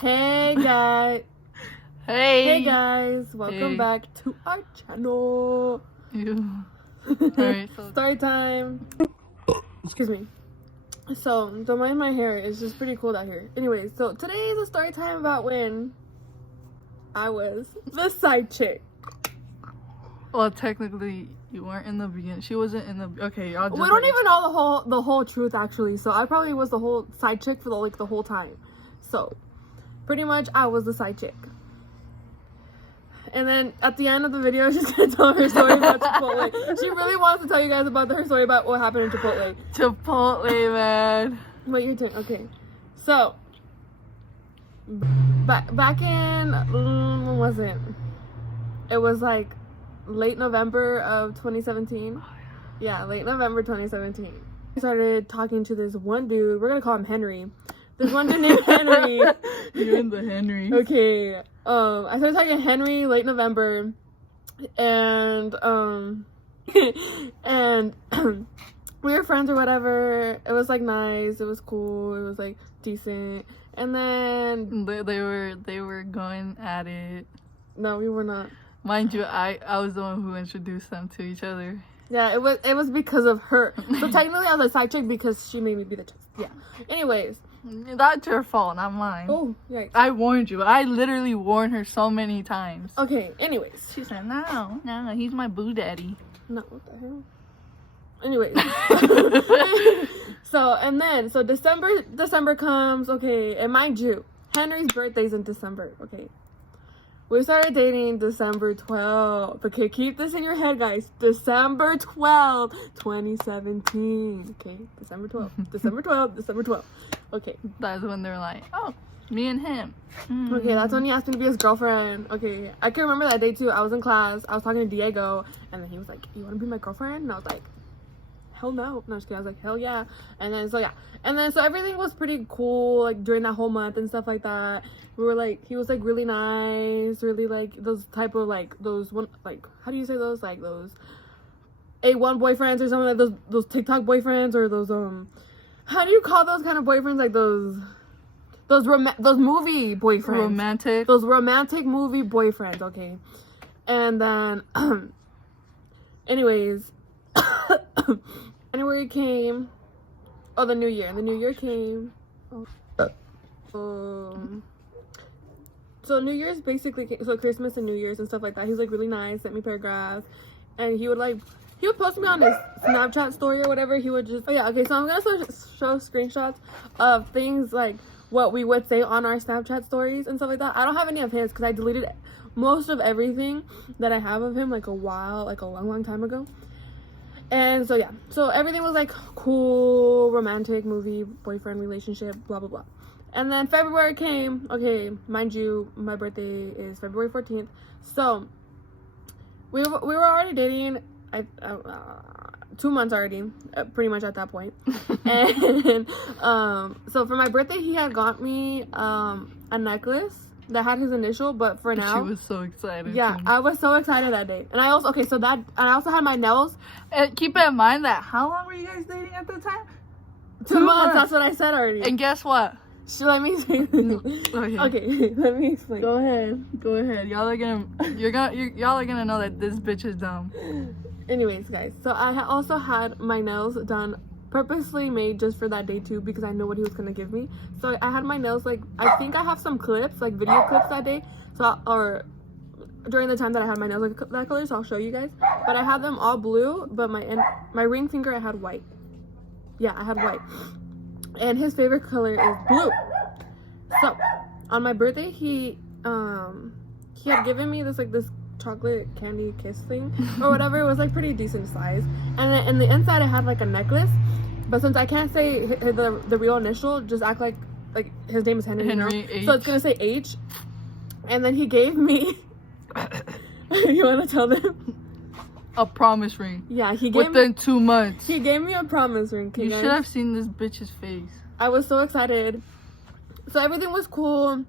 Hey guys. Hey Guys, welcome back to our channel. Alright, so Story time. Excuse me. So, don't mind my hair, it's just pretty cold out here. Anyways, so today is a story time about when I was the side chick. well, technically you weren't in the beginning. She wasn't in the okay. I'll just We don't even know the whole truth actually. So I probably was the whole side chick for the whole time. So pretty much I was the side chick. And then at the end of the video, she's gonna tell her story about Chipotle. She really wants to tell you guys about her story about what happened in Chipotle. Chipotle, man. Wait, your turn. Okay. So back in when was it? It was like late November of 2017. Yeah, late November 2017. I started talking to this one dude. We're gonna call him Henry. This one dude named Henry. You and the Henry. Okay. I started talking to Henry late November, and and we were friends or whatever. It was like nice. It was cool. It was like decent. And then They were going at it. no, we were not. Mind you, I was the one who introduced them to each other. Yeah, it was because of her. So technically, I was a side chick because she made me be the chick. Yeah. Anyways. That's your fault, not mine. Oh, yeah. I warned you. I literally warned her so many times. Okay. Anyways. She said, no, he's my boo daddy. No, what the hell? Anyways. So December comes. Okay, and mind you, Henry's birthday's in December. Okay. We started dating December 12th. Okay, keep this in your head, guys. December 12th, 2017. Okay, December 12th. December 12th, December 12th. Okay. That's when they're like, oh, me and him. Okay, that's when he asked me to be his girlfriend. Okay, I can remember that day too. I was in class. I was talking to Diego, and then he was like, you want to be my girlfriend? And I was like, hell no. No, just kidding. I was like, hell yeah. And then, so yeah. And then, so everything was pretty cool, like, during that whole month and stuff like that. We were, like, he was, like, really nice, really, like, those type of, like, those one, like, how do you say those? Like, those A1 boyfriends or something, like, those TikTok boyfriends, or those, how do you call those kind of boyfriends? Like, those movie boyfriends. Romantic. Those romantic movie boyfriends, okay. And then, anyways, January came. Oh, the new year. The new year came. So New Year's basically came, so Christmas and New Year's and stuff like that. He's like really nice, sent me paragraphs, and he would post me on his Snapchat story or whatever. He would just, oh yeah, okay. So I'm gonna show screenshots of things like what we would say on our Snapchat stories and stuff like that. I don't have any of his because I deleted most of everything that I have of him like a long time ago. And so yeah, so everything was like cool, romantic movie, boyfriend relationship, blah blah blah. And then February came. Okay, mind you, my birthday is February 14th. So we were already dating. 2 months already, pretty much at that point. And so for my birthday, he had got me a necklace that had his initial, but for now, she was so excited. Yeah, I was so excited that day. And I also I also had my nails. And keep in mind that how long were you guys dating at the time? 2 months. That's what I said already. And guess what? Let me say. Okay, let me explain. Go ahead. Y'all are gonna know that this bitch is dumb. Anyways, guys, so I also had my nails done, purposely made just for that day too, because I know what he was gonna give me. So I had my nails, like, I think I have some clips, like video clips that day, or during the time that I had my nails like that color, so I'll show you guys. But I had them all blue, but my ring finger I had white. Yeah, I had white, and his favorite color is blue. So on my birthday, he had given me this chocolate candy kiss thing or whatever. It was like pretty decent size, and then in the inside I had like a necklace, but since I can't say the real initial, just act like his name is Henry, you know? So it's gonna say H. And then he gave me you want to tell them? A promise ring. Yeah, he gave within 2 months. He gave me a promise ring. You should have seen this bitch's face. I was so excited. So everything was cool.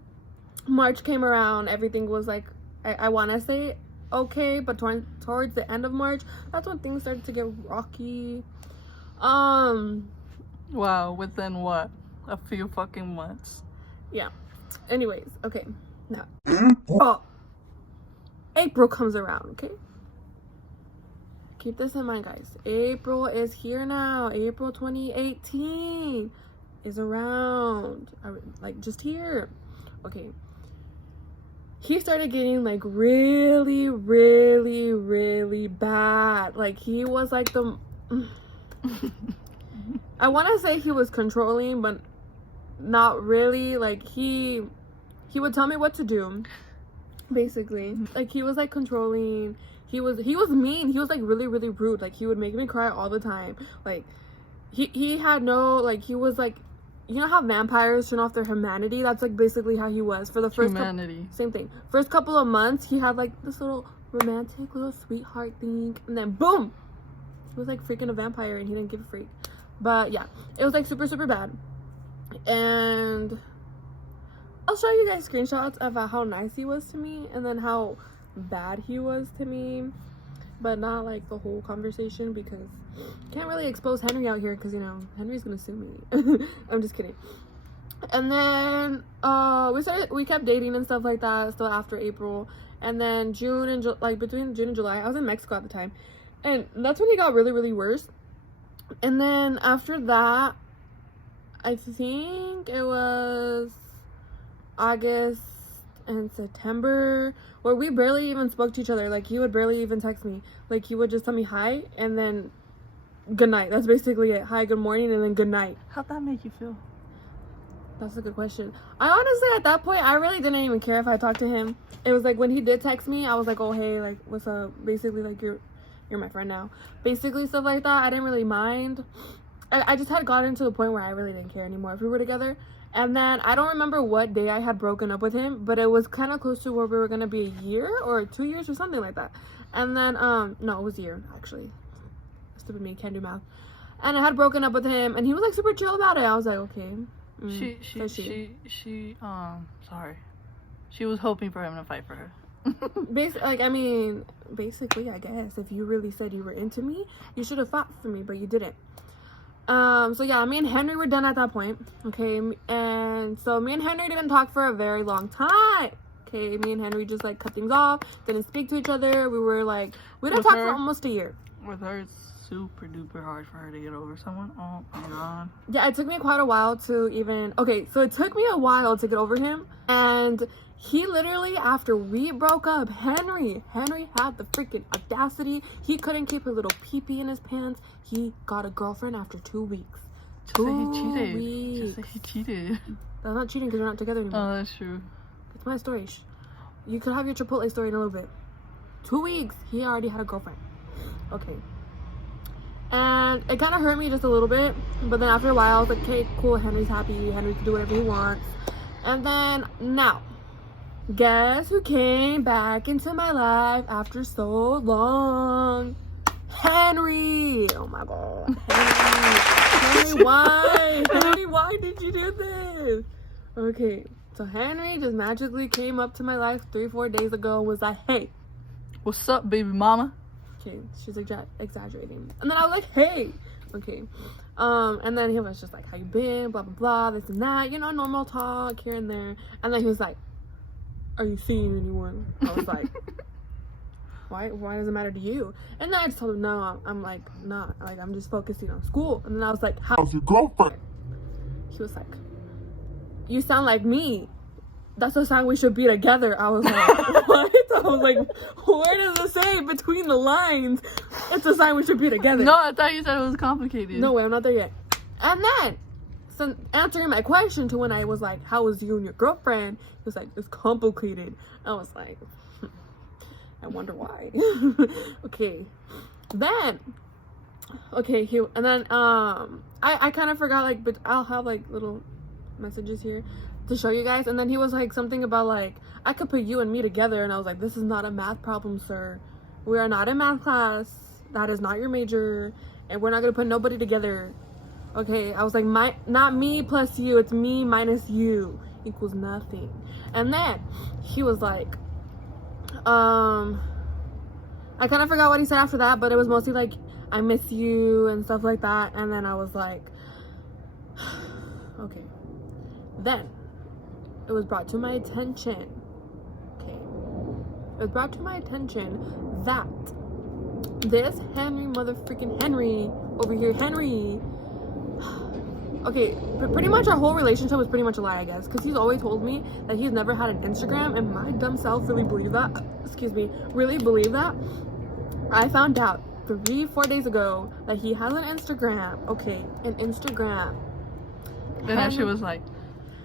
March came around. Everything was like, I want to say okay, but towards the end of March, that's when things started to get rocky. Wow, within what? A few fucking months. Yeah. Anyways, okay. Now, April comes around, okay? Keep this in mind, guys. April is here now. April 2018 is around. Like, just here. Okay. He started getting, like, really, really, really bad. Like, he was, like, the... I want to say he was controlling, but not really. Like, he would tell me what to do, basically. Like, he was, like, controlling. He was mean. He was, like, really, really rude. Like, he would make me cry all the time. Like, he had no, like, he was, like, you know how vampires turn off their humanity? That's, like, basically how he was. For the first same thing. First couple of months, he had, like, this little romantic little sweetheart thing. And then, boom! He was, like, freaking a vampire, and he didn't give a freak. But, yeah. It was, like, super, super bad. And I'll show you guys screenshots about how nice he was to me. And then how bad he was to me, but not like the whole conversation, because can't really expose Henry out here, because you know Henry's gonna sue me. I'm just kidding. And then we kept dating and stuff like that still after April. And then between June and July, I was in Mexico at the time, and that's when he got really, really worse. And then after that, I think it was August and September, where we barely even spoke to each other. Like, he would barely even text me. Like, he would just tell me hi and then good night. That's basically it. Hi, good morning, and then good night. How'd that make you feel? That's a good question. I honestly, at that point, I really didn't even care if I talked to him. It was like when he did text me, I was like, oh hey, like, what's up? Basically, like, you're my friend now. Basically, stuff like that. I didn't really mind. I just had gotten to the point where I really didn't care anymore if we were together. And then I don't remember what day I had broken up with him, but it was kind of close to where we were gonna be a year or 2 years or something like that. And then no, it was a year actually. Stupid me, can't do math. And I had broken up with him, and he was like super chill about it. I was like, okay. She was hoping for him to fight for her. Basically, I guess if you really said you were into me, you should have fought for me, but you didn't. So yeah, me and Henry were done at that point, okay, and so me and Henry didn't talk for a very long time, okay. Me and Henry just, like, cut things off, didn't speak to each other. We didn't talk for almost a year. With her, it's super duper hard for her to get over someone. Oh my god. Yeah, it took me quite a while to even, okay, so it took me a while to get over him, and he literally, after we broke up, Henry had the freaking audacity. He couldn't keep a little pee-pee in his pants. He got a girlfriend after 2 weeks. Just say he cheated. That's not cheating, because we're not together anymore. Oh, that's true. It's my story. You could have your Chipotle story in a little bit. 2 weeks, he already had a girlfriend. Okay. And it kind of hurt me just a little bit. But then after a while, I was like, okay, cool, Henry's happy. Henry can do whatever he wants. And then, now, guess who came back into my life after so long? Henry! Oh my god. Henry, why? Henry, why did you do this? Okay, so Henry just magically came up to my life 3-4 days ago and was like, hey. What's up, baby mama? Okay, she's exaggerating. And then I was like, hey. Okay. And then he was just like, how you been? Blah, blah, blah, this and that. You know, normal talk here and there. And then he was like, are you seeing anyone? I was like, why does it matter to you? And then I just told him, no, I'm like, not. Like, I'm just focusing on school. And then I was like, how's your girlfriend? He was like, you sound like me. That's the sign we should be together. I was like, what? I was like, where does it say between the lines? It's a sign we should be together. No, I thought you said it was complicated. No way, I'm not there yet. And then, so answering my question to when I was like, how was you and your girlfriend? He was like, it's complicated. I was like, I wonder why. Okay. Then, okay, and then, I kind of forgot, like, but I'll have, like, little messages here to show you guys. And then he was like something about like, I could put you and me together, and I was like, this is not a math problem, sir. We are not in math class. That is not your major, and we're not gonna put nobody together. Okay, I was like, not me plus you, it's me minus you equals nothing. And then he was like, I kind of forgot what he said after that, but it was mostly like, I miss you and stuff like that. And then I was like, okay. Then it was brought to my attention. Okay. It was brought to my attention that this Henry over here, Henry. Okay, pretty much our whole relationship was pretty much a lie, I guess, because he's always told me that he's never had an Instagram, and my dumb self really believed that. Really believed that. I found out 3-4 days ago that he has an Instagram. Okay, an Instagram. Then Ashley was like,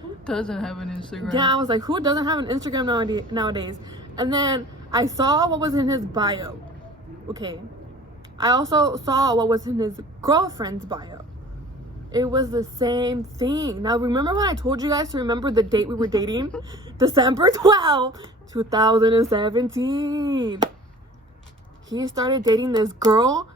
who doesn't have an Instagram? Yeah, I was like, who doesn't have an Instagram nowadays? And then I saw what was in his bio. Okay. I also saw what was in his girlfriend's bio. It was the same thing. Now, remember when I told you guys to remember the date we were dating? December 12th, 2017. He started dating this girl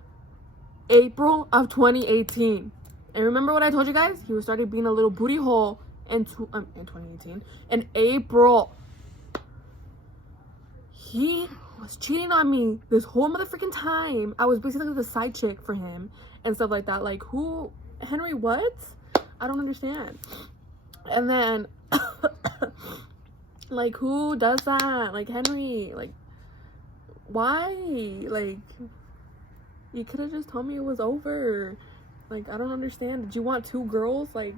April of 2018. And remember what I told you guys? He started being a little booty hole in 2018. In April. He was cheating on me this whole motherfucking time. I was basically the side chick for him and stuff like that. Like, who... Henry, what? I don't understand. And then, like, who does that? Like, Henry, like, why? Like, you could have just told me it was over. Like, I don't understand. Did you want 2 girls? Like,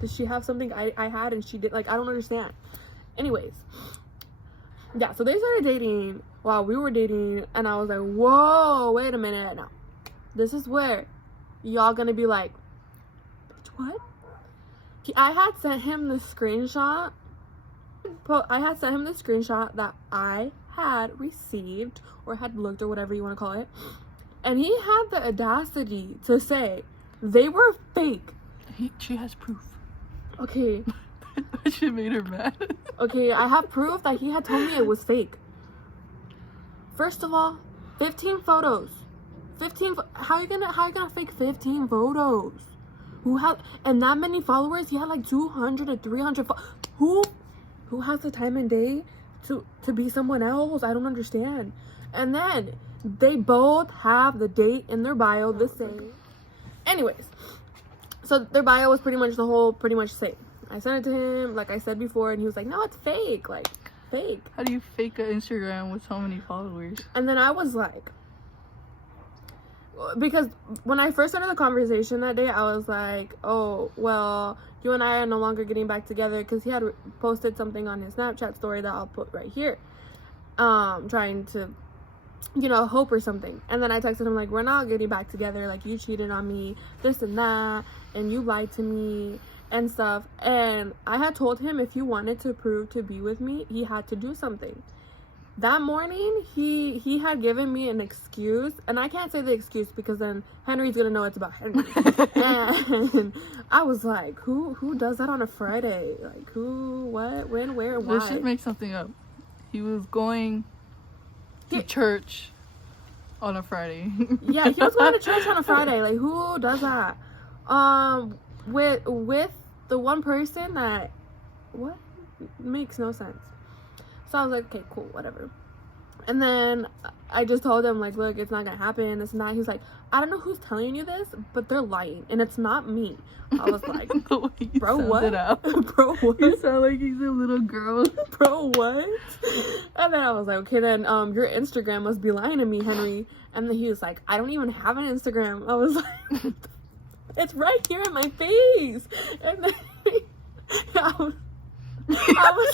did she have something I had and she did? Like, I don't understand. Anyways, yeah, so they started dating while we were dating, and I was like, whoa, wait a minute. Now, this is where y'all gonna be like, bitch, what? I had sent him the screenshot. I had sent him the screenshot that I had received or had looked or whatever you want to call it. And he had the audacity to say they were fake. She has proof. Okay. That shit made her mad. Okay, I have proof that he had told me it was fake. First of all, 15 photos. 15. How you gonna fake 15 photos? Who had and that many followers? He had like 200 or 300. Who has the time and day to be someone else? I don't understand. And then they both have the date in their bio the same. Anyways, so their bio was pretty much same. I sent it to him, like I said before, and he was like, "No, it's fake. Like fake." How do you fake an Instagram with so many followers? And then I was like. Because when I first started the conversation that day, I was like, oh, well, you and I are no longer getting back together, because he had posted something on his Snapchat story that I'll put right here, trying to, hope or something. And then I texted him like, we're not getting back together, like, you cheated on me, this and that, and you lied to me and stuff. And I had told him if he wanted to prove to be with me, he had to do something. That morning, he had given me an excuse, and I can't say the excuse because then Henry's gonna know it's about Henry. And I was like, who does that on a Friday? Like, who, what, when, where, why? Let's just make something up. He was going to church on a Friday. Yeah, he was going to church on a Friday. Like, who does that? With the one person that, what? Makes no sense. So I was like, okay, cool, whatever. And then I just told him, like, look, it's not gonna happen, this and that. He's like, I don't know who's telling you this, but they're lying, and it's not me. I was like, bro, what? Bro, what? You sound like he's a little girl. Bro, what? And then I was like, okay, then your Instagram must be lying to me, Henry. And then he was like, I don't even have an Instagram. I was like, it's right here in my face. And then I was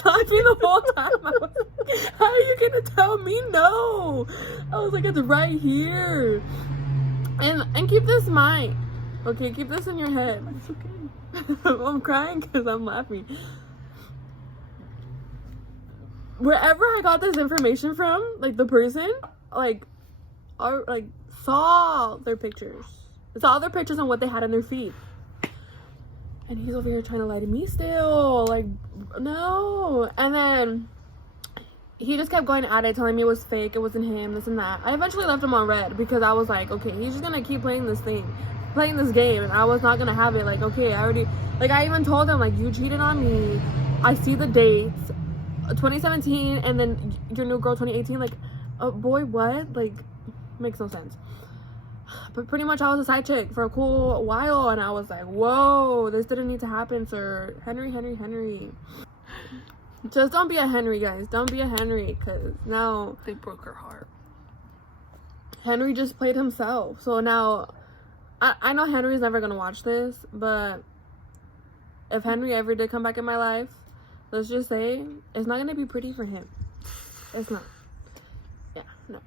laughing the whole time. I was like, how are you gonna tell me no? I was like, it's right here. And keep this in mind. Okay, keep this in your head. It's okay. I'm crying because I'm laughing. Wherever I got this information from, like the person, saw their pictures. Saw their pictures and what they had on their feed. And he's over here trying to lie to me still. Like, no. And then he just kept going at it, telling me it was fake, it wasn't him, this and that. I eventually left him on red because I was like, okay, he's just gonna keep playing this game. And I was not gonna have it. Like, okay, I even told him, like, you cheated on me. I see the dates. 2017 and then your new girl 2018. Like, boy, what? Like, makes no sense. But pretty much I was a side chick for a cool while, and I was like, whoa, this didn't need to happen, sir. Henry. Just don't be a Henry, guys. Don't be a Henry, because now They broke her heart. Henry just played himself. So now, I know Henry's never going to watch this, but if Henry ever did come back in my life, let's just say, it's not going to be pretty for him. It's not. Yeah, no.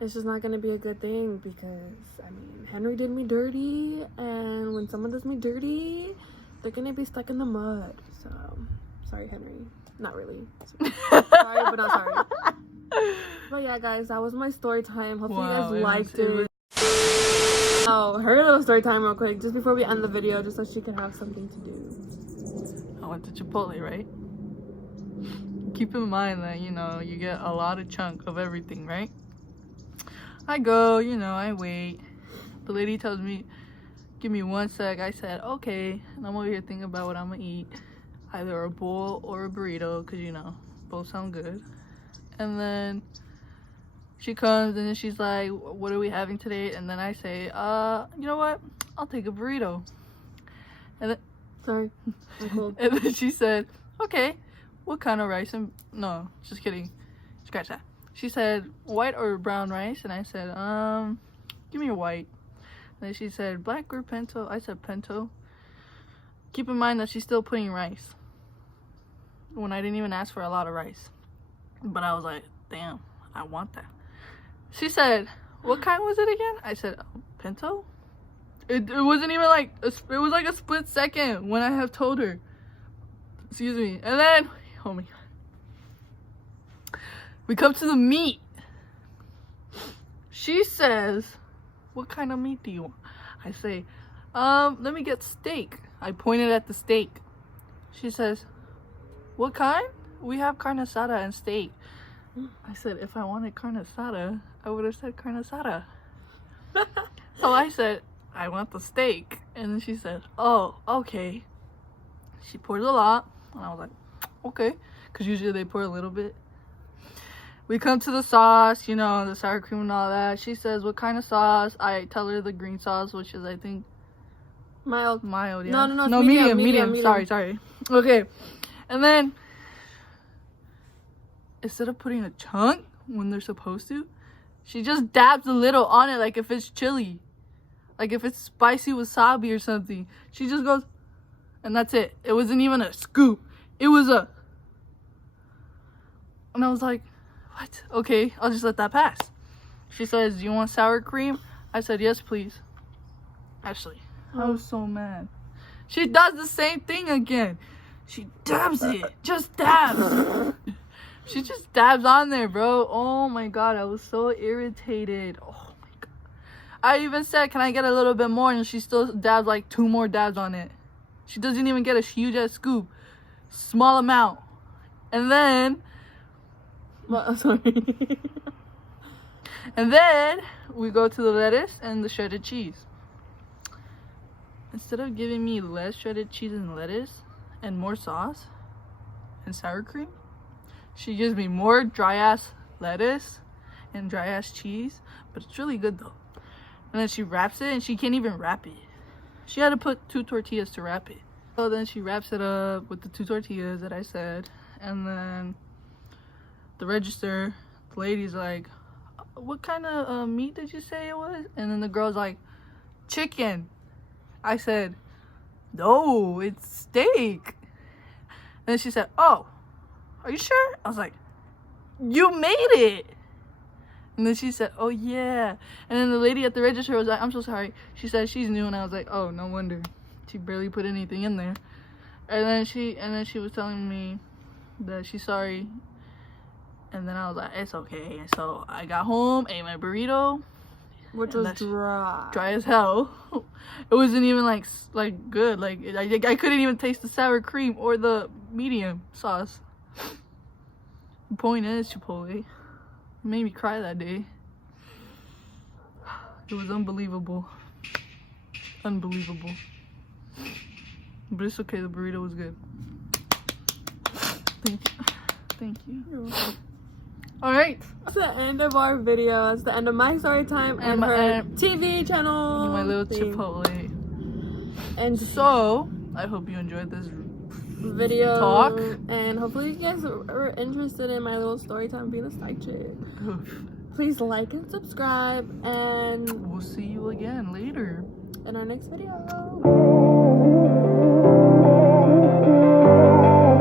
It's just not going to be a good thing because, I mean, Henry did me dirty, and when someone does me dirty, they're going to be stuck in the mud. So, sorry, Henry. Not really. Sorry, but not sorry. But yeah, guys, that was my story time. Hopefully you guys liked it. Oh, her little story time real quick, just before we end the video, just so she could have something to do. I went to Chipotle, right? Keep in mind that, you know, you get a lot of chunk of everything, right? I go, you know, I wait. The lady tells me, give me 1 sec. I said, okay. And I'm over here thinking about what I'm gonna eat. Either a bowl or a burrito, because, you know, both sound good. And then she comes and then she's like, what are we having today? And then I say, you know what? I'll take a burrito. And then, sorry. I'm cold. And then she said, okay, what kind of rice? And no, just kidding. Scratch that. She said, white or brown rice? And I said, give me your white. And then she said, black or pinto? I said pinto. Keep in mind that she's still putting rice when I didn't even ask for a lot of rice. But I was like, damn, I want that. She said, what kind was it again? I said, pinto? It wasn't even like, it was like a split second when I have told her. Excuse me. And then, oh my God. We come to the meat. She says, what kind of meat do you want? I say, let me get steak. I pointed at the steak. She says, what kind? We have carne asada and steak. I said, if I wanted carne asada, I would have said carne asada. So I said, I want the steak. And then she said, oh, okay. She poured a lot. And I was like, okay. Because usually they pour a little bit. We come to the sauce, you know, the sour cream and all that. She says, what kind of sauce? I tell her the green sauce, which is, I think, mild, yeah. No, medium. Sorry. Okay. And then, instead of putting a chunk when they're supposed to, she just dabs a little on it, like if it's chili, like if it's spicy wasabi or something. She just goes, and that's it. It wasn't even a scoop. It was a, and I was like, what? Okay, I'll just let that pass. She says, do you want sour cream? I said, yes, please. Actually, I was so mad. She does the same thing again. She dabs it. Just dabs. She just dabs on there, bro. Oh my God, I was so irritated. Oh my God. I even said, can I get a little bit more? And she still dabs like 2 more dabs on it. She doesn't even get a huge ass scoop. Small amount. And then, well, sorry. and then we go to the lettuce and the shredded cheese. Instead of giving me less shredded cheese and lettuce and more sauce and sour cream, she gives me more dry ass lettuce and dry ass cheese, but it's really good though. And then she wraps it, and she can't even wrap it. She had to put 2 tortillas to wrap it. So then she wraps it up with the 2 tortillas that I said, and then the register, the lady's like, what kind of meat did you say it was? And then the girl's like, chicken. I said, no, it's steak. And then she said, oh, are you sure? I was like, you made it. And then she said, oh yeah. And then the lady at the register was like, I'm so sorry. She said she's new, and I was like, oh, no wonder. She barely put anything in there. And then she was telling me that she's sorry. And then I was like, it's okay. So I got home, ate my burrito, which was dry as hell. It wasn't even like good. Like I couldn't even taste the sour cream or the medium sauce. The point is, Chipotle, it made me cry that day. It was unbelievable. Unbelievable. But it's okay, the burrito was good. Thank you. Alright. That's the end of our video. That's the end of my story time and her TV channel. My little thing. Chipotle. And so, I hope you enjoyed this video. Talk. And hopefully you guys are interested in my little story time being a side chick. Please like and subscribe, and we'll see you again later in our next video.